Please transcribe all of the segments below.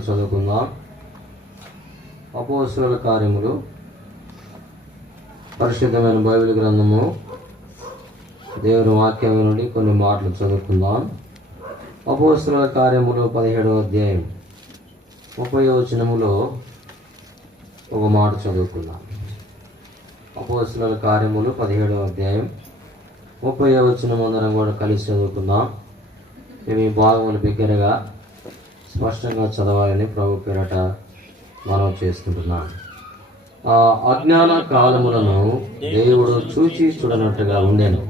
మాటలు చదువుకుందాం. అపోస్తలుల కార్యములు, పరిశుద్ధమైన బైబిల్ గ్రంథము, దేవుని వాక్యం నుండి కొన్ని మాటలు చదువుకుందాం. అపోస్తలుల కార్యములు 17వ అధ్యాయం 30వ వచనములో ఒక మాట చదువుకుందాం. అపోస్తలుల కార్యములు 17వ అధ్యాయం 30వ వచనం అందరం కూడా కలిసి చదువుకుందాం. మేము ఈ భాగములు బిగ్గరగా స్పష్టంగా చదవాలని ప్రభు పేరట మనం చేసుకుంటున్నాం. ఆ అజ్ఞాన కాలములను దేవుడు చూచి చూడనట్టుగా ఉండెను.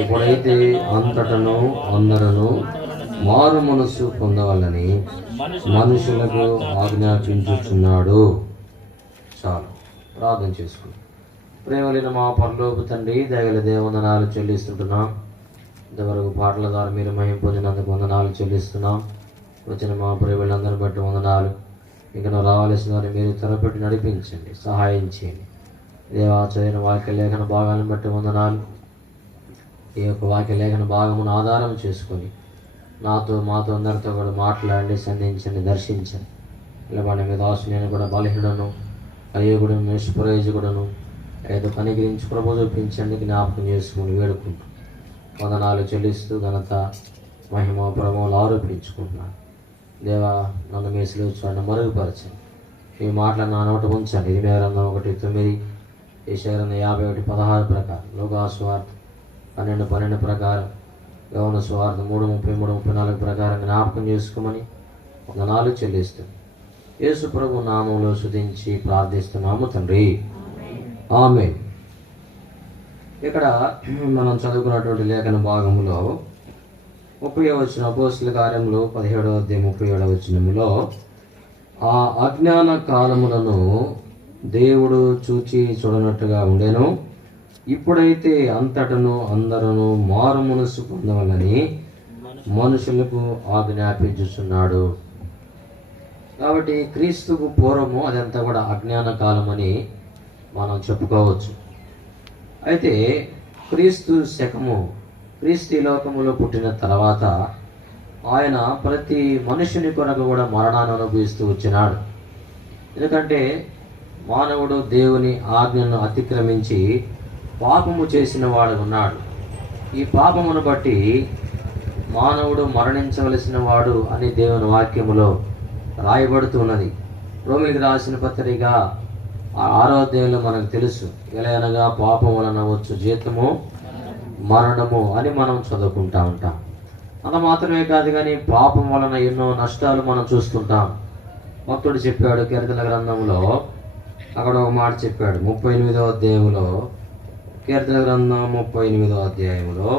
ఇప్పుడైతే అంతటను అందరను మారు మనస్సు పొందవాలని మనుషులకు ఆజ్ఞాపించుచున్నాడు. చాలు, ప్రార్థన చేసుకుంటాం. ప్రేమలైన మా పరలోక తండ్రి, దయగల దేవందనాలు చెల్లిస్తుంటున్నాం. ఇంతవరకు పాటల ద్వారా మీరు మహిమ పొందినందుకు వందనాలు చెల్లిస్తున్నాం. వచ్చిన మా ప్రేమలందరిని బట్టి వందనాలు. ఇక రావాల్సిన వారిని మీరు త్వరపెట్టి నడిపించండి, సహాయం చేయండి. దేవాచరణ వాక్య లేఖన భాగాలను బట్టి వందనాలు. ఈ యొక్క వాక్య లేఖన భాగమును ఆధారం చేసుకొని మాతో అందరితో కూడా మాట్లాడండి, సంధించండి, దర్శించండి. ఇలా మీ దాసు నేను కూడా బలహీనను, అయ్యకుడను, నిష్ప్రయోజకుడను ఏదో కనికరించి ప్రభు చూపించండి, జ్ఞాపకం చేసుకుని వేడుకుంటూ వందనాలు చెల్లిస్తూ ఘనత మహిమ ప్రభావాలు ఆరోపించుకుంటున్నాను. దేవా, నన్ను మీ సిలువ చూడండి, మరుగుపరచండి. ఈ మాటలు నా నోట ఉంచండి. 1:9, యెషయా 51:16 ప్రకారం, లూకా సువార్త 12:12 ప్రకారం, యోహాను సువార్త 3:33-34 ప్రకారం జ్ఞాపకం చేసుకోమని వందనాలు చెల్లిస్తాను. యేసు ప్రభు నామంలో స్తుతించి ప్రార్థిస్తున్నాము తండ్రి, ఆమేన్. ఇక్కడ మనం చదువుకున్నటువంటి లేఖన భాగంలో 30వ వచనం, అపోస్తలుల కార్యములు 17వ అధ్యాయం 37వ వచనములో, ఆ అజ్ఞాన కాలములను దేవుడు చూచి చూడనట్టుగా ఉండెను. ఇప్పుడైతే అంతటను అందరూ మారు మనస్సు పొందవలని మనుషులకు ఆజ్ఞాపించుచున్నాడు. కాబట్టి క్రీస్తుకు పూర్వము అదంతా కూడా అజ్ఞాన కాలం అని మనం చెప్పుకోవచ్చు. అయితే క్రీస్తు శకము, క్రీస్తు లోకములో పుట్టిన తర్వాత ఆయన ప్రతి మనుషుని కొరకు కూడా మరణాన్ని అనుభవిస్తూ వచ్చినాడు. ఎందుకంటే మానవుడు దేవుని ఆజ్ఞను అతిక్రమించి పాపము చేసిన వాడు ఉన్నాడు. ఈ పాపమును బట్టి మానవుడు మరణించవలసిన వాడు అని దేవుని వాక్యములో రాయబడుతున్నది. రోమిలికి రాసిన పత్రిక 6వ అధ్యాయంలో మనకు తెలుసు, ఎలాగనగా పాపం వలన వచ్చు జీతము మరణము అని మనం చదువుకుంటా ఉంటాం. అంత మాత్రమే కాదు కానీ పాపం వలన ఎన్నో నష్టాలు మనం చూస్తుంటాం. భక్తుడు చెప్పాడు కీర్తన గ్రంథంలో, అక్కడ ఒక మాట చెప్పాడు 38వ అధ్యాయంలో, కీర్తన గ్రంథం 38వ అధ్యాయంలో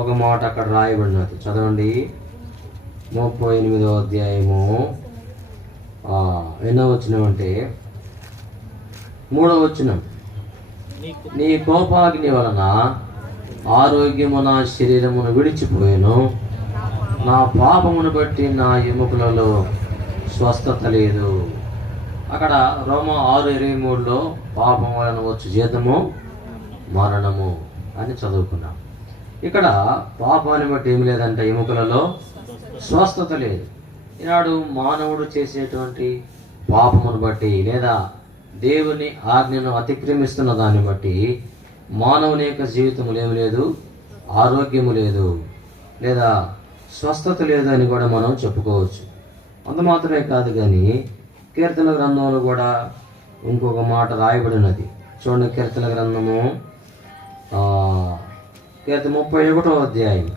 ఒక మాట అక్కడ రాయబడినది. చదవండి. 38వ అధ్యాయము ఎన్నో వచనం అంటే 3వ వచనం, నీ కోపాగ్ని వలన ఆరోగ్యము నా శరీరమును విడిచిపోయాను, నా పాపమును బట్టి నా ఎముకలలో స్వస్థత లేదు. అక్కడ రోమా 6:23లో పాపం వలన వచ్చు జీతము మరణము అని చదువుకున్నాం. ఇక్కడ పాపాన్ని బట్టి ఏమి లేదంట, ఎముకలలో స్వస్థత లేదు. ఈనాడు మానవుడు చేసేటువంటి పాపమును బట్టి లేదా దేవుని ఆజ్ఞను అతిక్రమిస్తున్న దాన్ని బట్టి మానవుని యొక్క జీవితము ఏమి లేదు, ఆరోగ్యము లేదు, లేదా స్వస్థత లేదు అని కూడా మనం చెప్పుకోవచ్చు. అంత మాత్రమే కాదు కానీ కీర్తన గ్రంథంలో కూడా ఇంకొక మాట రాయబడినది. చూడండి, కీర్తన గ్రంథము కీర్తన 31వ అధ్యాయం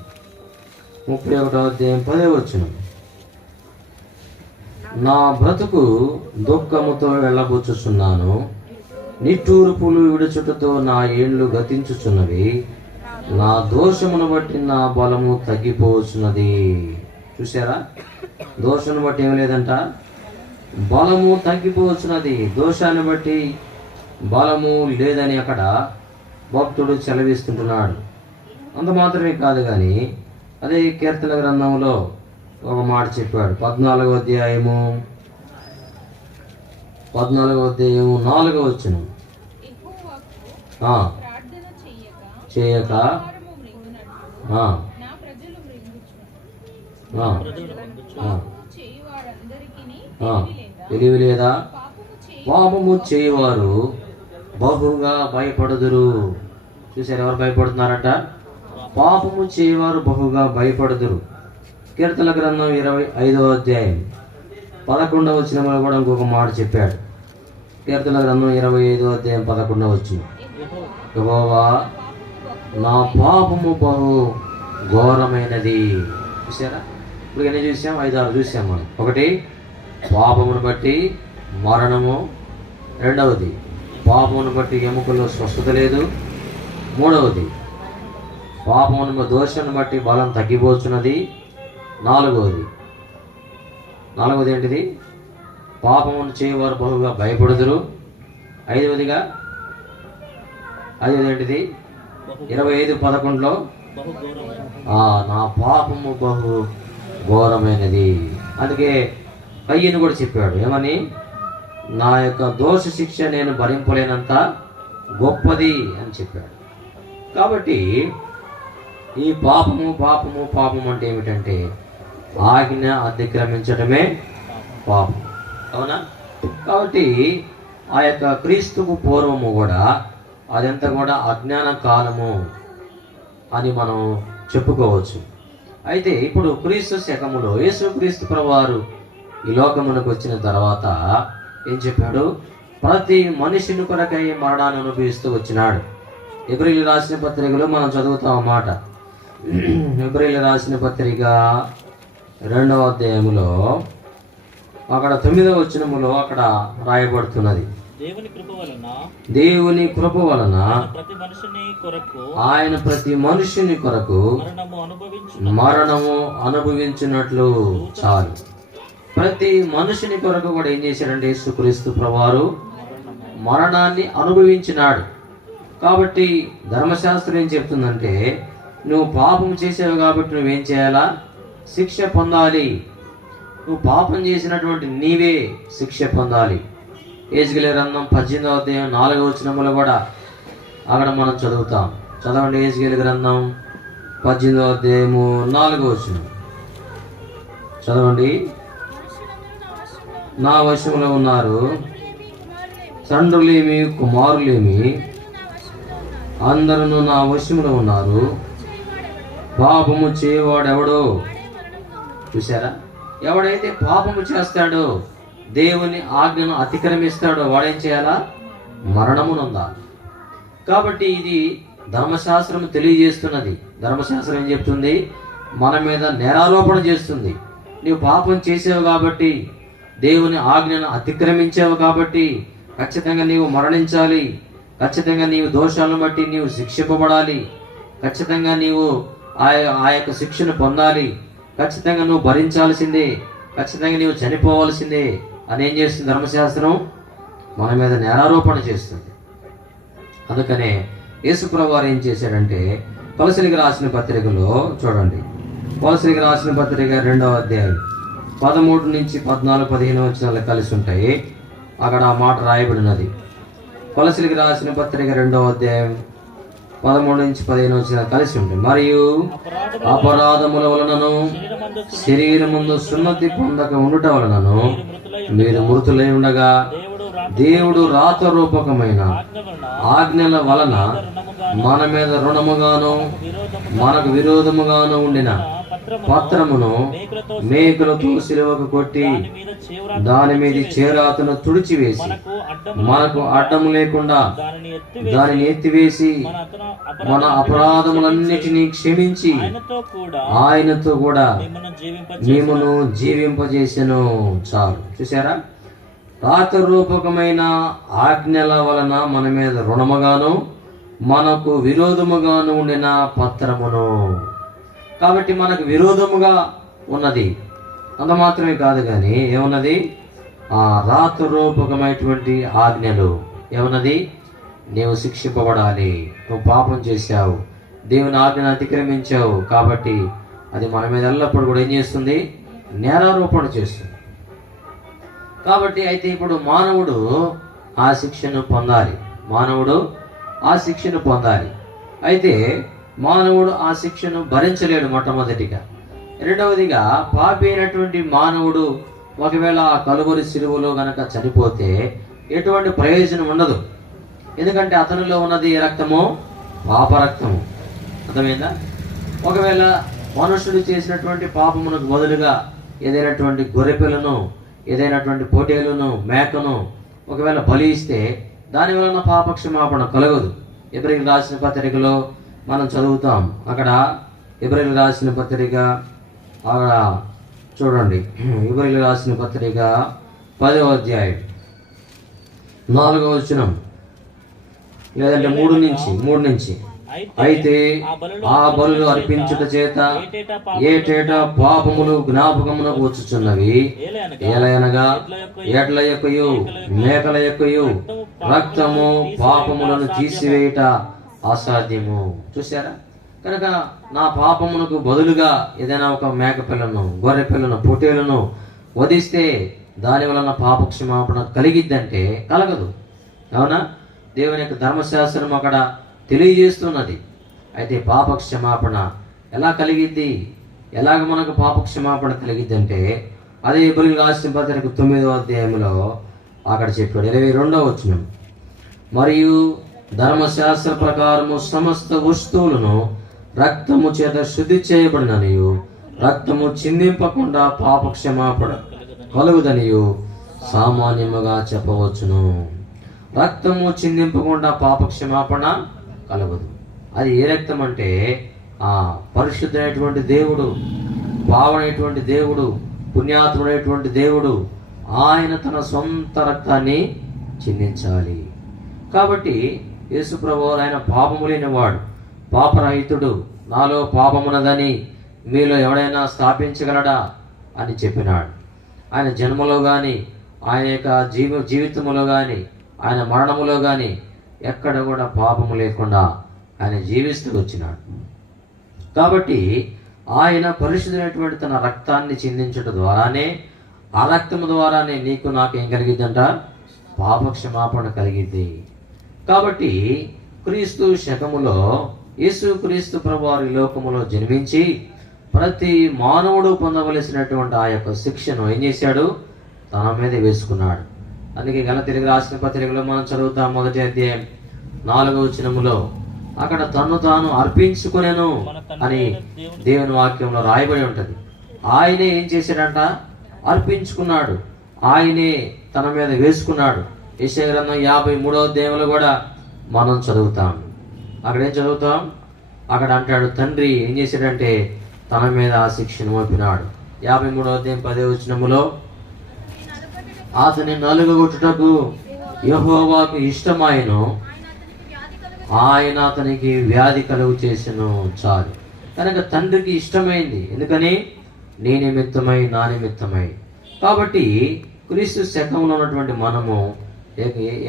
10వ వచనం, నా బ్రతుకు దుఃఖముతో వెళ్ళబుచ్చుచున్నాను, నిట్టూర్పులు విడుచుటతో నా ఏళ్ళు గతించుచున్నవి, నా దోషమును బట్టి నా బలము తగ్గిపోవచ్చున్నది. చూసారా, దోషాన్ని బట్టి ఏం లేదంట, బలము తగ్గిపోవచ్చున్నది. దోషాన్ని బట్టి బలము లేదని అక్కడ భక్తుడు సెలవిస్తుంటున్నాడు. అంత మాత్రమే కాదు కానీ అదే కీర్తన గ్రంథంలో ఒక మాట చెప్పాడు. 14వ అధ్యాయము 4వ వచనం, చేయక తెలివి లేదా? పాపము చేయవారు బహుగా భయపడుదురు. చూసారు, ఎవరు భయపడుతున్నారట? పాపము చేయవారు బహుగా భయపడుదురు. కీర్తన గ్రంథం 25వ అధ్యాయం 11వ వచనంలో కూడా ఇంకొక మాట చెప్పాడు. కీర్తన గ్రంథం 25వ అధ్యాయం 11వ వచనం, యెహోవా నా పాపము బహు ఘోరమైనది. చూసారా, ఇప్పుడు ఎన్ని చూసాం? 5-6 చూసాం మనం. ఒకటి, పాపమును బట్టి మరణము. రెండవది, పాపమును బట్టి ఎముకల్లో స్వస్థత లేదు. మూడవది, పాపమును దోషాన్ని బట్టి బలం తగ్గిపోతున్నది. నాలుగవది ఏంటిది? పాపమును చేయవారు బహుగా భయపడుదురు. ఐదవది ఏంటిది? 25:11లో నా పాపము బహు ఘోరమైనది. అందుకే కయ్యను కూడా చెప్పాడు, ఏమని? నా యొక్క దోష శిక్ష నేను భరింపలేనంత గొప్పది అని చెప్పాడు. కాబట్టి ఈ పాపము అంటే ఏమిటంటే ఆజ్ఞ అతిక్రమించడమే పాపం, అవునా? కాబట్టి ఆ యొక్క క్రీస్తుకు పూర్వము కూడా అదంతా కూడా అజ్ఞాన కాలము అని మనం చెప్పుకోవచ్చు. అయితే ఇప్పుడు క్రీస్తు శకములో యేసుక్రీస్తు ప్రభువారు ఈ లోకమునకు వచ్చిన తర్వాత ఏం చెప్పాడు? ప్రతి మనిషిని కొరకై మరణాన్ని అనుభవిస్తూ వచ్చినాడు. హెబ్రీయులకు రాసిన పత్రికలో మనం చదువుతాం అన్నమాట. హెబ్రీయులకు రాసిన పత్రిక 2వ అధ్యాయములో అక్కడ 9వ వచనములో అక్కడ రాయబడుతున్నది, దేవుని కృప వలన ఆయన ప్రతి మనుషుని కొరకు మరణము అనుభవించినట్లు చాలు. ప్రతి మనుషుని కొరకు కూడా ఏం చేశాడంటే యేసుక్రీస్తు ప్రభువారు మరణాన్ని అనుభవించినాడు. కాబట్టి ధర్మశాస్త్రం ఏం చెప్తుందంటే, నువ్వు పాపం చేసావు కాబట్టి నువ్వేం చేయాలా? శిక్ష పొందాలి. నువ్వు పాపం చేసినటువంటి నీవే శిక్ష పొందాలి. యెహెజ్కేలు గ్రంథం 18వ అధ్యాయం 4వ వచనములో కూడా అక్కడ మనం చదువుతాం. చదవండి, యెహెజ్కేలు గ్రంథం 18వ అధ్యాయము 4వ వచనం చదవండి. నా వశములో ఉన్నారు, తండ్రులేమి కుమారులేమి అందరూ నా వశములో ఉన్నారు, పాపము చేయవాడెవడో. చూసారా, ఎవడైతే పాపము చేస్తాడో, దేవుని ఆజ్ఞను అతిక్రమిస్తాడో వాడేం చేయాలా? మరణమునందాలి. కాబట్టి ఇది ధర్మశాస్త్రం తెలియజేస్తున్నది. ధర్మశాస్త్రం ఏం చెప్తుంది? మన మీద నేరారోపణ చేస్తుంది. నీవు పాపం చేసావు కాబట్టి, దేవుని ఆజ్ఞను అతిక్రమించావు కాబట్టి ఖచ్చితంగా నీవు మరణించాలి. ఖచ్చితంగా నీవు దోషాలను బట్టి నీవు శిక్షింపబడాలి. ఖచ్చితంగా నీవు ఆ యొక్క శిక్షను పొందాలి. ఖచ్చితంగా నువ్వు భరించాల్సిందే. ఖచ్చితంగా నీవు చనిపోవాల్సిందే అని ఏం చేస్తుంది ధర్మశాస్త్రం? మన మీద నేరారోపణ చేస్తుంది. అందుకనే యేసుప్రభువు వారు ఏం చేశాడంటే, కొలసీలకు రాసిన పత్రికలో చూడండి, కొలసీలకు రాసిన పత్రిక 2వ అధ్యాయం 13 నుంచి 14, 15 వచనాలు కలిసి ఉంటాయి. అక్కడ ఆ మాట రాయబడినది. కొలసీలకు రాసిన పత్రిక 2వ అధ్యాయం 13 నుంచి 15 వచనాలు కలిసి ఉంటాయి. మరియు అపరాధముల వలనను శరీరముందు సున్నతి పొందక ఉండుట వలనను మీరు మృతులై ఉండగా, దేవుడు రాత రూపకమైన ఆజ్ఞల వలన మన మీద రుణముగాను మనకు విరోధముగాను ఉండిన పత్రమును మేకులతో సిలువకు కొట్టి దాని మీద చేరాతను తుడిచివేసి మనకు అడ్డము లేకుండా దానిని ఎత్తివేసి మన అపరాధములన్నిటినీ క్షమించి ఆయనతో కూడా మిమ్మును జీవింపజేసెను. చాలు. చూసారా, రాతరూపకమైన ఆజ్ఞల వలన మన మీద రుణముగాను మనకు విరోధముగాను ఉండిన పత్రమును. కాబట్టి మనకు విరోధముగా ఉన్నది అంత మాత్రమే కాదు, కానీ ఏమున్నది? ఆ రాతరూపకమైనటువంటి ఆజ్ఞలు. ఏమన్నది? నీవు శిక్షింపబడాలి, నువ్వు పాపం చేశావు, దేవుని ఆజ్ఞను అతిక్రమించావు, కాబట్టి అది మన మీద ఎల్లప్పుడూ కూడా ఏం చేస్తుంది? నేరారోపణ చేస్తుంది. కాబట్టి అయితే ఇప్పుడు మానవుడు ఆ శిక్షను పొందాలి. మానవుడు ఆ శిక్షను పొందాలి. అయితే మానవుడు ఆ శిక్షను భరించలేడు మొట్టమొదటిగా. రెండవదిగా పాపి అయినటువంటి మానవుడు ఒకవేళ ఆ కలువరి సిలువలో గనక చనిపోతే ఎటువంటి ప్రయోజనం ఉండదు. ఎందుకంటే అతనిలో ఉన్నది ఏ రక్తము? పాప రక్తము. అర్థమైందా? ఒకవేళ మనుషుడు చేసినటువంటి పాపమునకు బదులుగా ఏదైనటువంటి గొర్రెపిల్లను, ఏదైనటువంటి పొట్టేలును, మేకను ఒకవేళ బలి ఇస్తే దాని వలన పాప క్షమాపణ కలగదు. ఎబ్రీయులకు రాసిన పత్రికలో మనం చదువుతాం. అక్కడ ఎబ్రీయులకు రాసిన పత్రిక చూడండి. ఎబ్రీయులకు రాసిన పత్రిక 10వ అధ్యాయం 4వ వచనం, లేదంటే 3 నుంచి అయితే ఆ బలులు అర్పించుట చేత ఏటేటా పాపములు జ్ఞాపకమునకు వచ్చుచున్నవి. ఏలయనగా ఎడ్ల యొక్కయు మేకల యొక్కయు రక్తము పాపములను తీసివేయుట అసాధ్యము. చూసారా? కనుక నా పాపమునకు బదులుగా ఏదైనా ఒక మేక పిల్లను, గొర్రె పిల్లను, పొట్టేలను వధిస్తే దాని వలన పాప క్షమాపణ కలిగిద్దంటే కలగదు. అవునా? దేవుని యొక్క ధర్మశాస్త్రం అక్కడ తెలియజేస్తున్నది. అయితే పాప క్షమాపణ ఎలా కలిగిద్ది? ఎలాగ మనకు పాప క్షమాపణ కలిగిద్ది అంటే అదే ఎబ్రీయులకు రాసిన పత్రిక 9వ అధ్యాయంలో అక్కడ చెప్పాడు. 22వ వచనం, మరియు ధర్మశాస్త్ర ప్రకారము సమస్త వస్తువులను రక్తము చేత శుద్ధి చేయబడిననియు రక్తము చిందింపకుండా పాప క్షమాపణ కలుగుదనియు సామాన్యముగా చెప్పవచ్చును. రక్తము చిందింపకుండా పాప క్షమాపణ కలగదు. అది ఏ రక్తం అంటే ఆ పరిశుద్ధమైనటువంటి దేవుడు, పావనైనటువంటి దేవుడు, పుణ్యాత్ముడైనటువంటి దేవుడు ఆయన తన సొంత రక్తాన్ని చిందించాలి. కాబట్టి యేసుప్రభువు ఆయన పాపము లేనివాడు, పాపరహితుడు. నాలో పాపమున్నదని మీలో ఎవడైనా స్థాపించగలడా అని చెప్పినాడు. ఆయన జన్మలో కానీ, ఆయన యొక్క జీవితములో కానీ, ఆయన మరణములో కానీ ఎక్కడ కూడా పాపము లేకుండా ఆయన జీవిస్తూ వచ్చినాడు. కాబట్టి ఆయన పరిశుద్ధమైనటువంటి తన రక్తాన్ని చిందించడం ద్వారానే, ఆ రక్తము ద్వారానే నీకు నాకు ఏం కలిగిద్దంట? పాప క్షమాపణ కలిగిద్ది. కాబట్టి క్రీస్తు శకములో యేసు క్రీస్తు ప్రభువారు ఈ లోకములో జన్మించి ప్రతి మానవుడు పొందవలసినటువంటి ఆ యొక్క శిక్షను ఏం చేశాడు? తన మీద వేసుకున్నాడు. అందుకే గలతీయులకు రాసిన పత్రికలో మనం చదువుతాం 1వ అధ్యాయం 4వ వచనములో అక్కడ తన్ను తాను అర్పించుకునేను అని దేవుని వాక్యంలో రాయబడి ఉంటది. ఆయనే ఏం చేశాడంట? అర్పించుకున్నాడు. ఆయనే తన మీద వేసుకున్నాడు. యెషయా గ్రంథం 53వ అధ్యాయంలో కూడా మనం చదువుతాం. అక్కడ ఏం చదువుతాం? అక్కడ అంటాడు, తండ్రి ఏం చేశాడంటే తన మీద ఆ శిక్షను మోపినాడు. 53వ అధ్యాయం 10వ వచనములో అతని నలుగగొట్టుటకు యెహోవాకు ఇష్టమాయెను, ఆయన అతనికి వ్యాధి కలుగు చేసెను. చాలు. కనుక తండ్రికి ఇష్టమైంది. ఎందుకని? నీ నిమిత్తమై, నా నిమిత్తమై. కాబట్టి క్రీస్తు శకంలో ఉన్నటువంటి మనము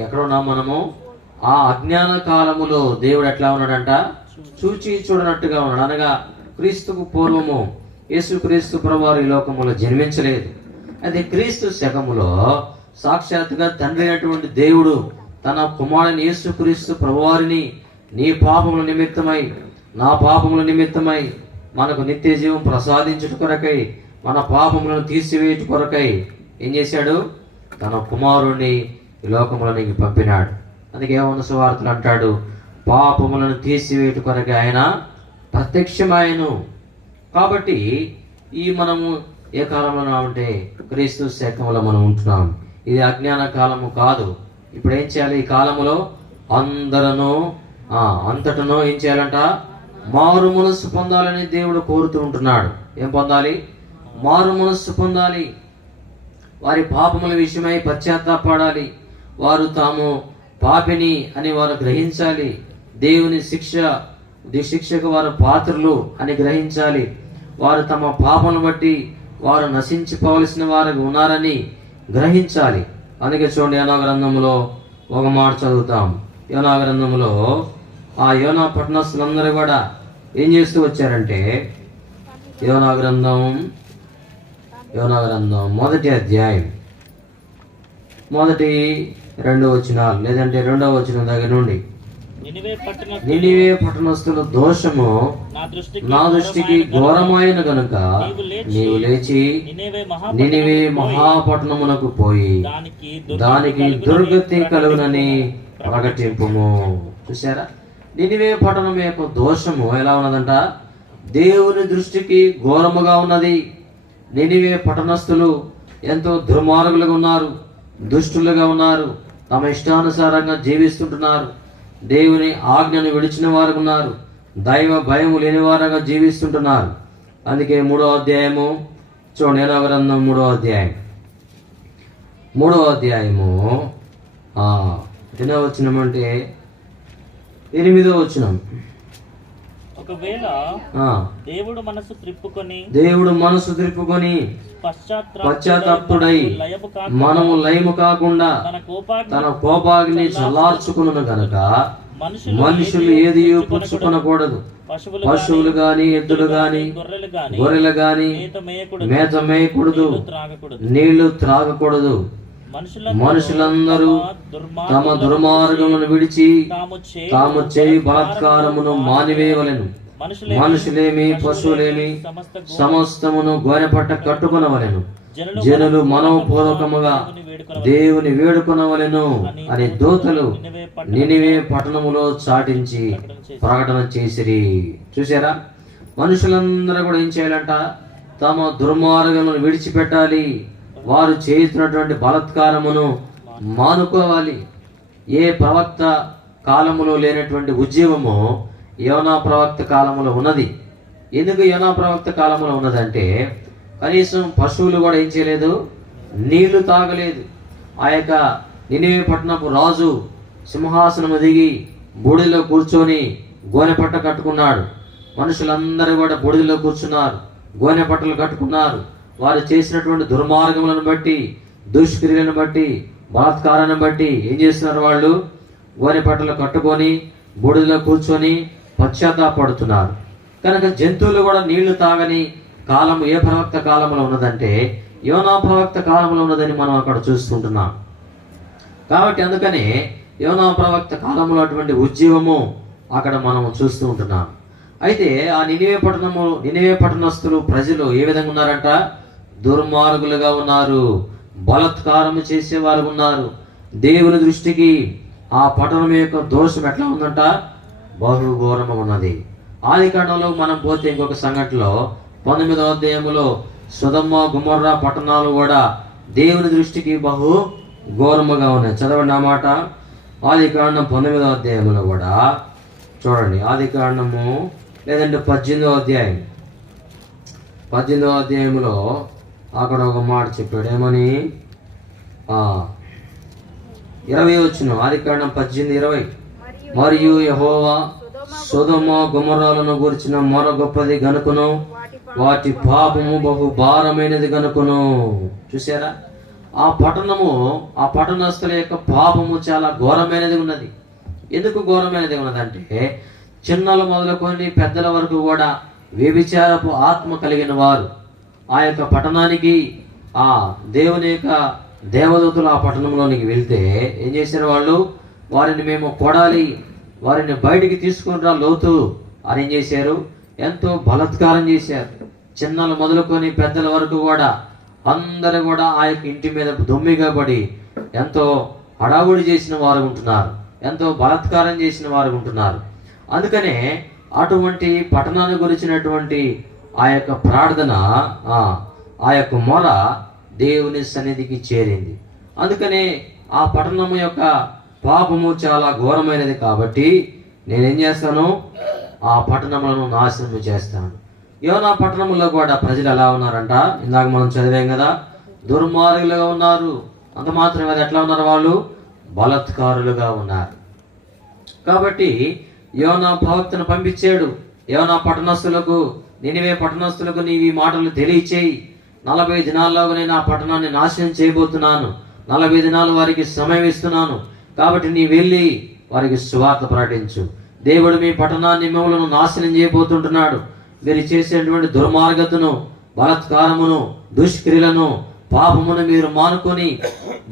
ఎక్కడున్నాం? మనము ఆ అజ్ఞాన కాలములో దేవుడు ఎట్లా ఉన్నాడంట? చూచి చూడనట్టుగా ఉన్నాడు. అనగా క్రీస్తుకు పూర్వము యేసుక్రీస్తు ప్రభువారు ఈ లోకములో జన్మించలేదు. అయితే క్రీస్తు శకములో సాక్షాత్తుగా తండ్రి అయినటువంటి దేవుడు తన కుమారుని యేసుక్రీస్తు ప్రభువారిని నీ పాపముల నిమిత్తమై, నా పాపముల నిమిత్తమై మనకు నిత్య జీవం ప్రసాదించుట కొరకై, మన పాపములను తీసివేయుట కొరకై ఏం చేశాడు? తన కుమారుణ్ణి ఈ లోకములోనికి పంపినాడు. అందుకే యోహాను సువార్తలు అంటాడు, పాపములను తీసివేయుట కొరకై ఆయన ప్రత్యక్షమాయెను. కాబట్టి ఈ మనము ఏ కాలంలో ఉంటే క్రీస్తు శకంలో మనం ఉంటున్నాం. ఇది అజ్ఞాన కాలము కాదు. ఇప్పుడు ఏం చేయాలి? ఈ కాలములో అందరూ అంతటను ఏం చేయాలంట? మారు మనస్సు పొందాలని దేవుడు కోరుతూ ఉంటున్నాడు. ఏం పొందాలి? మారు మనస్సు పొందాలి. వారి పాపముల విషయమై పశ్చాత్తాపడాలి. వారు తాము పాపిని అని వారు గ్రహించాలి. దేవుని శిక్షకు వారు పాత్రులు అని గ్రహించాలి. వారు తమ పాపను బట్టి వారు నశించిపోవలసిన వారు ఉన్నారని గ్రహించాలి. అందుకే చూడండి, యోనా గ్రంథంలో ఒక మాట చదువుతాం. యోనా గ్రంథంలో ఆ యోనా పట్టణస్థులందరూ కూడా ఏం చేస్తూ వచ్చారంటే, యోనా గ్రంథం 1వ అధ్యాయం 1, 2 వచనాలు, లేదంటే 2వ వచనం దగ్గర నుండి నినివే పట్టణస్థుల దోషము నా దృష్టికి ఘోరమైన గనుక నీవు లేచి నినివే మహాపట్టణమునకు పోయి దానికి దుర్గతి కలుగునని ప్రకటింపుము. చూసారా, నినివే పట్టణం యొక్క దోషము ఎలా ఉన్నదంట? దేవుని దృష్టికి ఘోరముగా ఉన్నది. నినివే పట్టణస్థులు ఎంతో దుర్మార్గులుగా ఉన్నారు, దుష్టులుగా ఉన్నారు, తమ ఇష్టానుసారంగా జీవిస్తుంటున్నారు, దేవుని ఆజ్ఞను విడిచిన వారు ఉన్నారు, దైవ భయము లేని వారుగా జీవిస్తుంటున్నారు. అందుకే 3వ అధ్యాయము చూడండి, ఏనో గ్రంథం 3వ అధ్యాయము ఎన్నో వచనమంటే 8వ వచనం. ఒకవేళ దేవుడు మనసు త్రిప్పుకొని పశ్చాత్తాపుడై మనము లయము కాకుండా తన కోపాగ్ని చల్లార్చుకును గనక మనుషులు ఏది పుచ్చుకొనకూడదు. పశువులు గాని, ఎద్దులు గాని, గొర్రెలు గాని మేత మేయకూడదు, నీళ్లు త్రాగకూడదు. మనుషులందరూ తమ దుర్మార్గమును విడిచి తాము చేయి బలాత్కారమును మానివేయవలెను. మనుషులేమి పశువులేమి సమస్తమును గోనెపట్ట కట్టుకొనవలెను. జనులు మనోపూర్వకముగా దేవుని వేడుకొనవలెను అని దూతలు నినివే పట్టణములో చాటించి ప్రకటన చేసిరి. చూసారా, మనుషులందరూ కూడా ఏం చేయాలంట? తమ దుర్మార్గమును విడిచిపెట్టాలి. వారు చేస్తున్నటువంటి బలాత్కారమును మానుకోవాలి. ఏ ప్రవక్త కాలములో లేనటువంటి ఉద్యమము యోనా ప్రవక్త కాలములో ఉన్నది. ఎందుకు యోనా ప్రవక్త కాలంలో ఉన్నదంటే, కనీసం పశువులు కూడా ఏం చేయలేదు, నీళ్లు తాగలేదు. ఆ యొక్క నినివే పట్టణపు రాజు సింహాసనము దిగి బూడిలో కూర్చొని గోనెపట్ట కట్టుకున్నాడు. మనుషులందరూ కూడా బూడిలో కూర్చున్నారు, గోనెపట్టలు కట్టుకున్నారు. వారు చేసినటువంటి దుర్మార్గములను బట్టి, దుష్క్రియలను బట్టి, బలాత్కారాన్ని బట్టి ఏం చేస్తున్నారు? వాళ్ళు గోనెపట్టలు కట్టుకొని బూడిలో కూర్చొని పశ్చాత్తాపడుతున్నారు. కనుక జంతువులు కూడా నీళ్లు తాగని కాలం ఏ ప్రవక్త కాలంలో ఉన్నదంటే యోనా ప్రవక్త కాలంలో ఉన్నదని మనం అక్కడ చూస్తుంటున్నాం. కాబట్టి అందుకనే యోనా ప్రవక్త కాలంలో అటువంటి ఉద్యమము అక్కడ మనం చూస్తూ ఉంటున్నాం. అయితే ఆ నినివే పట్టణస్థులు ప్రజలు ఏ విధంగా ఉన్నారంట? దుర్మార్గులుగా ఉన్నారు, బలాత్కారము చేసేవారు ఉన్నారు. దేవుని దృష్టికి ఆ పట్టణం యొక్క దోషం ఎట్లా ఉందంట? బహుఘోరము ఉన్నది. ఆది కాండంలో మనం పోతే ఇంకొక సంఘటనలో 19వ అధ్యాయములో సొదొమ గొమొర్రా పట్టణాలు కూడా దేవుని దృష్టికి బహు ఘోరముగా ఉన్నాయి. చదవండి ఆ మాట. ఆది కాండం 19వ అధ్యాయములో కూడా చూడండి. ఆది కాండము లేదంటే 18వ అధ్యాయములో అక్కడ ఒక మాట చెప్పాడు. ఏమని? 20 వచ్చిన ఆది కాండం 18:20. మరియు యెహోవా సొదొమ గొమొర్రాలను గురించిన మొర గొప్పది గనుకును, వాటి పాపము బహు భారమైనది గనుకును. చూసారా, ఆ పట్టణస్థుల యొక్క పాపము చాలా ఘోరమైనది ఉన్నది. ఎందుకు ఘోరమైనది ఉన్నదంటే, చిన్నలు మొదలుకొని పెద్దల వరకు కూడా వ్యభిచారపు ఆత్మ కలిగిన వారు ఆ యొక్క పట్టణానికి, ఆ దేవుని యొక్క దేవదూతలు ఆ పట్టణంలోనికి వెళ్తే ఏం చేశారు? వాళ్ళు వారిని మేము కొడాలి, వారిని బయటికి తీసుకుని రా లోతు అని ఏం చేశారు? ఎంతో బలాత్కారం చేశారు. చిన్నలు మొదలుకొని పెద్దల వరకు కూడా అందరూ కూడా ఆ యొక్క ఇంటి మీద దొమ్మిగా పడి ఎంతో హడావుడి చేసిన వారు ఉంటున్నారు, ఎంతో బలాత్కారం చేసిన వారు ఉంటున్నారు. అందుకనే అటువంటి పట్టణాన్ని గురించినటువంటి ఆ యొక్క ప్రార్థన, ఆ యొక్క మొర దేవుని సన్నిధికి చేరింది. అందుకనే ఆ పట్టణము యొక్క పాపము చాలా ఘోరమైనది. కాబట్టి నేనేం చేస్తాను? ఆ పట్టణములను నాశనం చేస్తాను. యోనా పట్టణంలో కూడా ప్రజలు ఎలా ఉన్నారంట? ఇందాక మనం చదివాం కదా, దుర్మార్గులుగా ఉన్నారు. అంత మాత్రమే అది ఎట్లా ఉన్నారు? వాళ్ళు బలాత్కారులుగా ఉన్నారు. కాబట్టి యోనా ప్రవక్తను పంపించాడు. యోనా పట్టణస్థులకు, నినివే పట్టణస్థులకు నీవు ఈ మాటలు తెలియచేయి. 40 దినాల్లోగా నేను ఆ పట్టణాన్ని నాశనం చేయబోతున్నాను. 40 దినాలు వారికి సమయం ఇస్తున్నాను. కాబట్టి నీ వెళ్ళి వారికి సువార్త ప్రకటించు. దేవుడు మీ పట్టణాన్ని మిమ్మల్ని నాశనం చేయబోతుంటున్నాడు. మీరు చేసేటువంటి దుర్మార్గతను, బలాత్కారమును, దుష్క్రియలను, పాపమును మీరు మానుకొని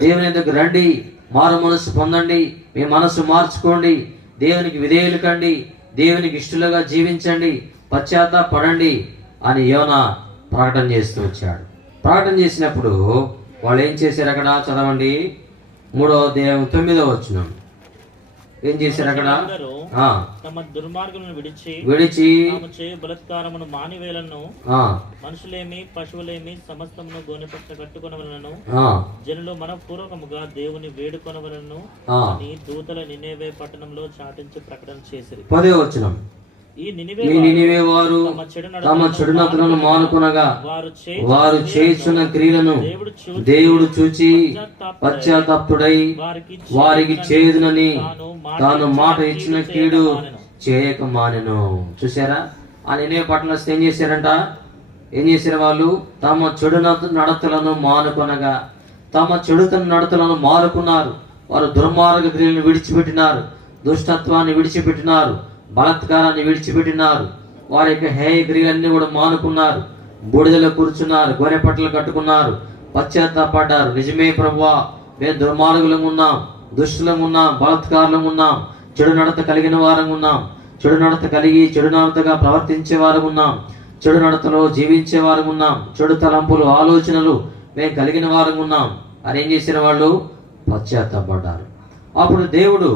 దేవుని దగ్గర రండి, మారు మనసు పొందండి, మీ మనసు మార్చుకోండి, దేవునికి విధేయులు కండి, దేవునికి ఇష్టలుగా జీవించండి, పశ్చాత్తాపడండి అని యోనా ప్రకటన చేస్తూ వచ్చాడు. ప్రకటన చేసినప్పుడు వాళ్ళు ఏం చేశారు? అక్కడ చదవండి, 3వ అధ్యాయం 9వ వచనం. ఏం చేశారు అక్కడ? తమ దుర్మార్గులను విడిచి తాము చేయు బలాత్కారమును మానివేలను, మనుషులేమి పశువులేమి సమస్తమును గోనెపట్ట కట్టుకొనవలెను, జనులు మనపూర్వకముగా దేవుని వేడుకొనవలెను అని దూతల నినెవే పట్టణంలో చాటించి ప్రకటన చేసిరి. 10వ వచనం. ఈ నినివే వారు తమ చెడునతులను మానుకొనగా వారు చేస్తున్న క్రియలను దేవుడు చూచి పశ్చాత్తాపుడై వారికి చేదునని తాను మాట ఇచ్చిన కీడు చేయక మానెను. చూసారా? ఆ నినివే పట్టణస్థులు ఏం చేశారంట? ఏం చేశారు వాళ్ళు? తమ చెడు నడతలను మానుకొనగా, తమ చెడు నడతలను మానుకున్నారు. వారు దుర్మార్గ క్రియలను విడిచిపెట్టినారు, దుష్టత్వాన్ని విడిచిపెట్టినారు, బలాత్కారాన్ని విడిచిపెట్టినారు. వారి యొక్క హేయ క్రియలన్నీ కూడా మానుకున్నారు, బూడిదలో కూర్చున్నారు, గొర్రె పట్టలు కట్టుకున్నారు, పశ్చాత్తాపడ్డారు. నిజమే ప్రభువా, మేము దుర్మార్గులం ఉన్నాం, దుష్టులం ఉన్నాం, బలాత్కారులం ఉన్నాం, చెడు నడత కలిగిన వారం ఉన్నాం, చెడు నడత కలిగి చెడు నడతగా ప్రవర్తించే వారు ఉన్నాం, చెడు నడతలో జీవించే వారు ఉన్నాం, చెడు తలంపులు ఆలోచనలు మేము కలిగిన వారు ఉన్నాం అని ఏం చేసిన వాళ్ళు? పశ్చాత్తాపడ్డారు. అప్పుడు దేవుడు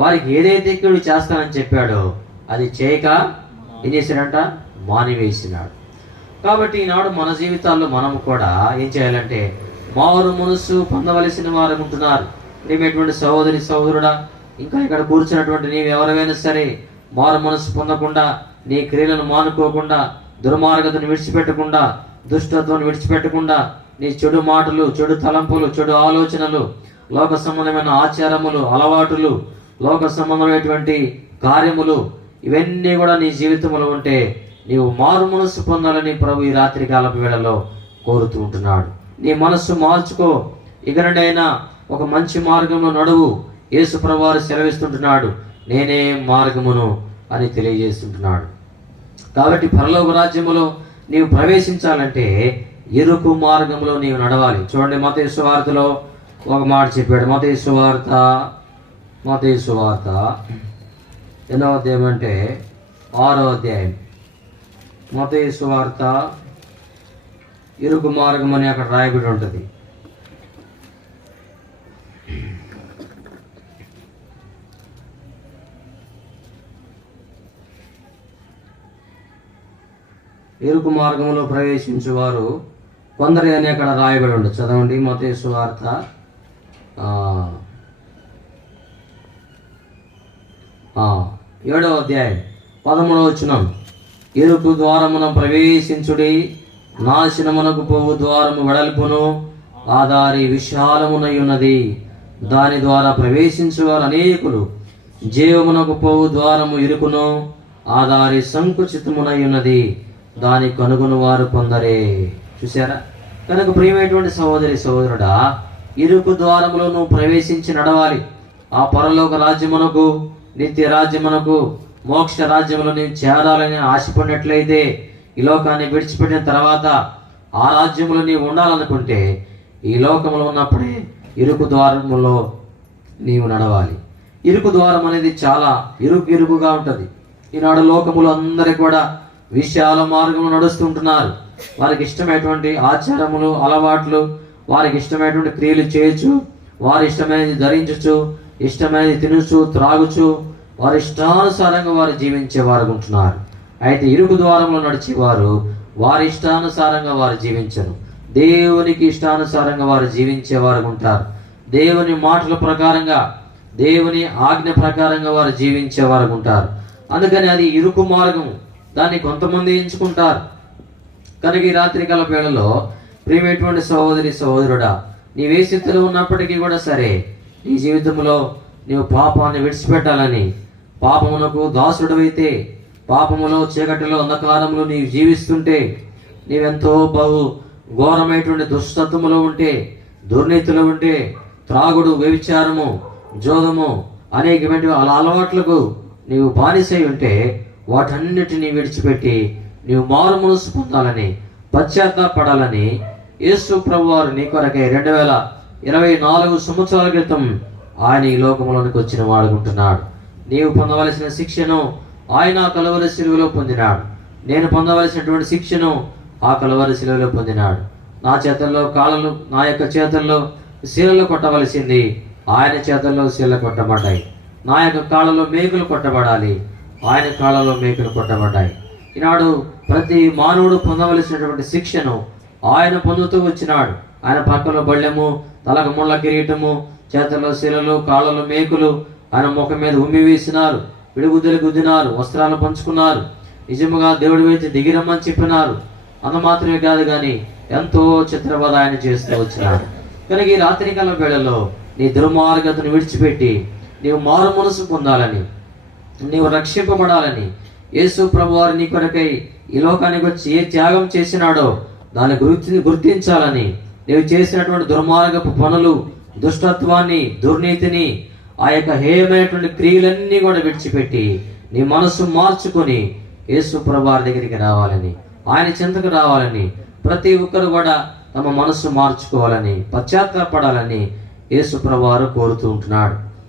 వారికి ఏదైతే కీడు చేస్తానని చెప్పాడో అది చేయక ఏం చేశాడంట? మానివేసినాడు. కాబట్టి ఈనాడు మన జీవితాల్లో మనము కూడా ఏం చేయాలంటే మారు మనస్సు పొందవలసిన వారు ఉంటున్నారు. ప్రియమైనటువంటి సహోదరి సహోదరుడా, ఇంకా ఇక్కడ కూర్చున్నటువంటి నీవు ఎవరైనా సరే మారు మనస్సు పొందకుండా, నీ క్రియలను మానుకోకుండా, దుర్మార్గతను విడిచిపెట్టకుండా, దుష్టత్వాన్ని విడిచిపెట్టకుండా, నీ చెడు మాటలు, చెడు తలంపులు, చెడు ఆలోచనలు, లోక సంబంధమైన ఆచారములు, అలవాటులు, లోక సంబంధమైనటువంటి కార్యములు, ఇవన్నీ కూడా నీ జీవితంలో ఉంటే నీవు మారు మనస్సు పొందాలని ప్రభు ఈ రాత్రి కాలపు వేళలో కోరుతూ ఉంటున్నాడు. నీ మనస్సు మార్చుకో, ఇక నుండి అయినా ఒక మంచి మార్గంలో నడువు. యేసు ప్రభువారు సెలవిస్తుంటున్నాడు, నేనే మార్గమును అని తెలియజేస్తుంటున్నాడు. కాబట్టి పరలోక రాజ్యములో నీవు ప్రవేశించాలంటే ఇరుకు మార్గంలో నీవు నడవాలి. చూడండి, మత్తయి సువార్తలో ఒక మాట చెప్పాడు. మత్తయి సువార్త ఎన్నో అధ్యాయం అంటే 6వ అధ్యాయం. మత్తయి సువార్త ఇరుకు మార్గం అని అక్కడ రాయబడి ఉంటుంది. ఇరుకు మార్గంలో ప్రవేశించేవారు కొందరు అని అక్కడ రాయబడి ఉండదు. చదవండి, మత్తయి సువార్త 7వ అధ్యాయం 13వ వచనం. ఇరుకు ద్వారమున ప్రవేశించుడి, నాశనమునకు పోవు ద్వారము వెడల్పును, ఆ దారి విశాలమునై ఉన్నది, దాని ద్వారా ప్రవేశించువారు అనేకులు. జీవమునకు పోవు ద్వారము ఇరుకును, ఆ దారి సంకుచితమునై ఉన్నది, దాని కనుగొను వారు కొందరే. చూసారా? కనుక ప్రియమైనటువంటి సహోదరి సహోదరుడా, ఇరుకు ద్వారములో నువ్వు ప్రవేశించి నడవాలి. ఆ పరలోక రాజ్యమునకు, నిత్య రాజ్యమునకు, మోక్ష రాజ్యములో నేను చేరాలని ఆశపడినట్లయితే, ఈ లోకాన్ని విడిచిపెట్టిన తర్వాత ఆ రాజ్యములో నీవు ఉండాలనుకుంటే ఈ లోకంలో ఉన్నప్పుడే ఇరుకు ద్వారములో నీవు నడవాలి. ఇరుకు ద్వారం అనేది చాలా ఇరుకుగా ఉంటుంది. ఈనాడు లోకములు అందరూ కూడా విశాల మార్గంలో నడుస్తుంటున్నారు. వారికి ఇష్టమైనటువంటి ఆచారములు, అలవాట్లు, వారికి ఇష్టమైనటువంటి క్రియలు చేయొచ్చు, వారి ఇష్టమైనది ధరించచ్చు, ఇష్టమైనది తినచ్చు, త్రాగుచు, వారి ఇష్టానుసారంగా వారు జీవించేవారు ఉంటున్నారు. అయితే ఇరుకు ద్వారంలో నడిచేవారు వారి ఇష్టానుసారంగా వారు జీవించరు, దేవునికి ఇష్టానుసారంగా వారు జీవించేవారు ఉంటారు. దేవుని మాటల ప్రకారంగా, దేవుని ఆజ్ఞ ప్రకారంగా వారు జీవించేవారు ఉంటారు. అందుకని అది ఇరుకు మార్గం, దాన్ని కొంతమంది ఎంచుకుంటారు. కనుక ఈ రాత్రికాల వేళలో ప్రియమైనటువంటి సహోదరి సహోదరుడా, నీవే స్థితిలో ఉన్నప్పటికీ కూడా సరే, నీ జీవితంలో నీవు పాపాన్ని విడిచిపెట్టాలని, పాపమునకు దాసుడవైతే, పాపములో చీకటిలో అంధకారంలో నీవు జీవిస్తుంటే, నీవెంతో బహు ఘోరమైనటువంటి దుష్టత్వములో ఉంటే, దుర్నీతిలో ఉంటే, త్రాగుడు, వ్యభిచారము, జోదము, అనేకమైన అలవాట్లకు నీవు బానిసై ఉంటే, వాటన్నిటినీ విడిచిపెట్టి నీవు మారు మనసు పొందాలని, పశ్చాత్తాపడాలని యేసు ప్రభువారు నీ కొరకై 2024 సంవత్సరాల క్రితం ఆయన ఈ లోకంలోనికి వచ్చిన వాడుకుంటున్నాడు. నీవు పొందవలసిన శిక్షను ఆయన కలువరి శిలువలో పొందినాడు. నేను పొందవలసినటువంటి శిక్షను ఆ కలువరి శిలువలో పొందినాడు. నా చేతుల్లో కాళ్ళలు, నా యొక్క చేతుల్లో శీలలు కొట్టవలసింది ఆయన చేతుల్లో శీలలు కొట్టబడ్డాయి. నా యొక్క కాళ్ళలో మేకులు కొట్టబడాలి, ఆయన కాళ్ళలో మేకులు కొట్టబడ్డాయి. ఈనాడు ప్రతి మానవుడు పొందవలసినటువంటి శిక్షను ఆయన పొందుతూ వచ్చినాడు. ఆయన పక్కలో బళ్ళెము, తలకు ముళ్ళ కిరీటము, చేతుల్లో శీలలు, కాళ్ళలో మేకులు, ఆయన ముఖం మీద ఉమ్మి వేసినారు, విడుగుద్దలు గుద్దినారు, వస్త్రాలు పంచుకున్నారు, నిజముగా దేవుడి వైపు దిగిరమ్మని చెప్పినారు. అంత మాత్రమే కాదు కానీ ఎంతో చిత్రవద ఆయన చేస్తూ వచ్చినాడు. కనుక ఈ రాత్రికాల వేళలో నీ దుర్మార్గతను విడిచిపెట్టి నీవు మారు మనసు పొందాలని, నీవు రక్షింపబడాలని, యేసు ప్రభువారు నీ కొరకై ఈ లోకానికి వచ్చి ఏ త్యాగం చేసినాడో దాన్ని గుర్తించాలని, నీవు చేసినటువంటి దుర్మార్గపు పనులు, దుష్టత్వాన్ని, దుర్నీతిని, ఆ యొక్క హేయమైనటువంటి క్రియలన్నీ కూడా విడిచిపెట్టి నీ మనస్సు మార్చుకొని యేసు ప్రభువారి దగ్గరికి రావాలని, ఆయన చెంతకు రావాలని, ప్రతి ఒక్కరు కూడా తమ మనస్సు మార్చుకోవాలని, పశ్చాత్తాపడాలని యేసు ప్రభువారు కోరుతూ ఉంటున్నాడు.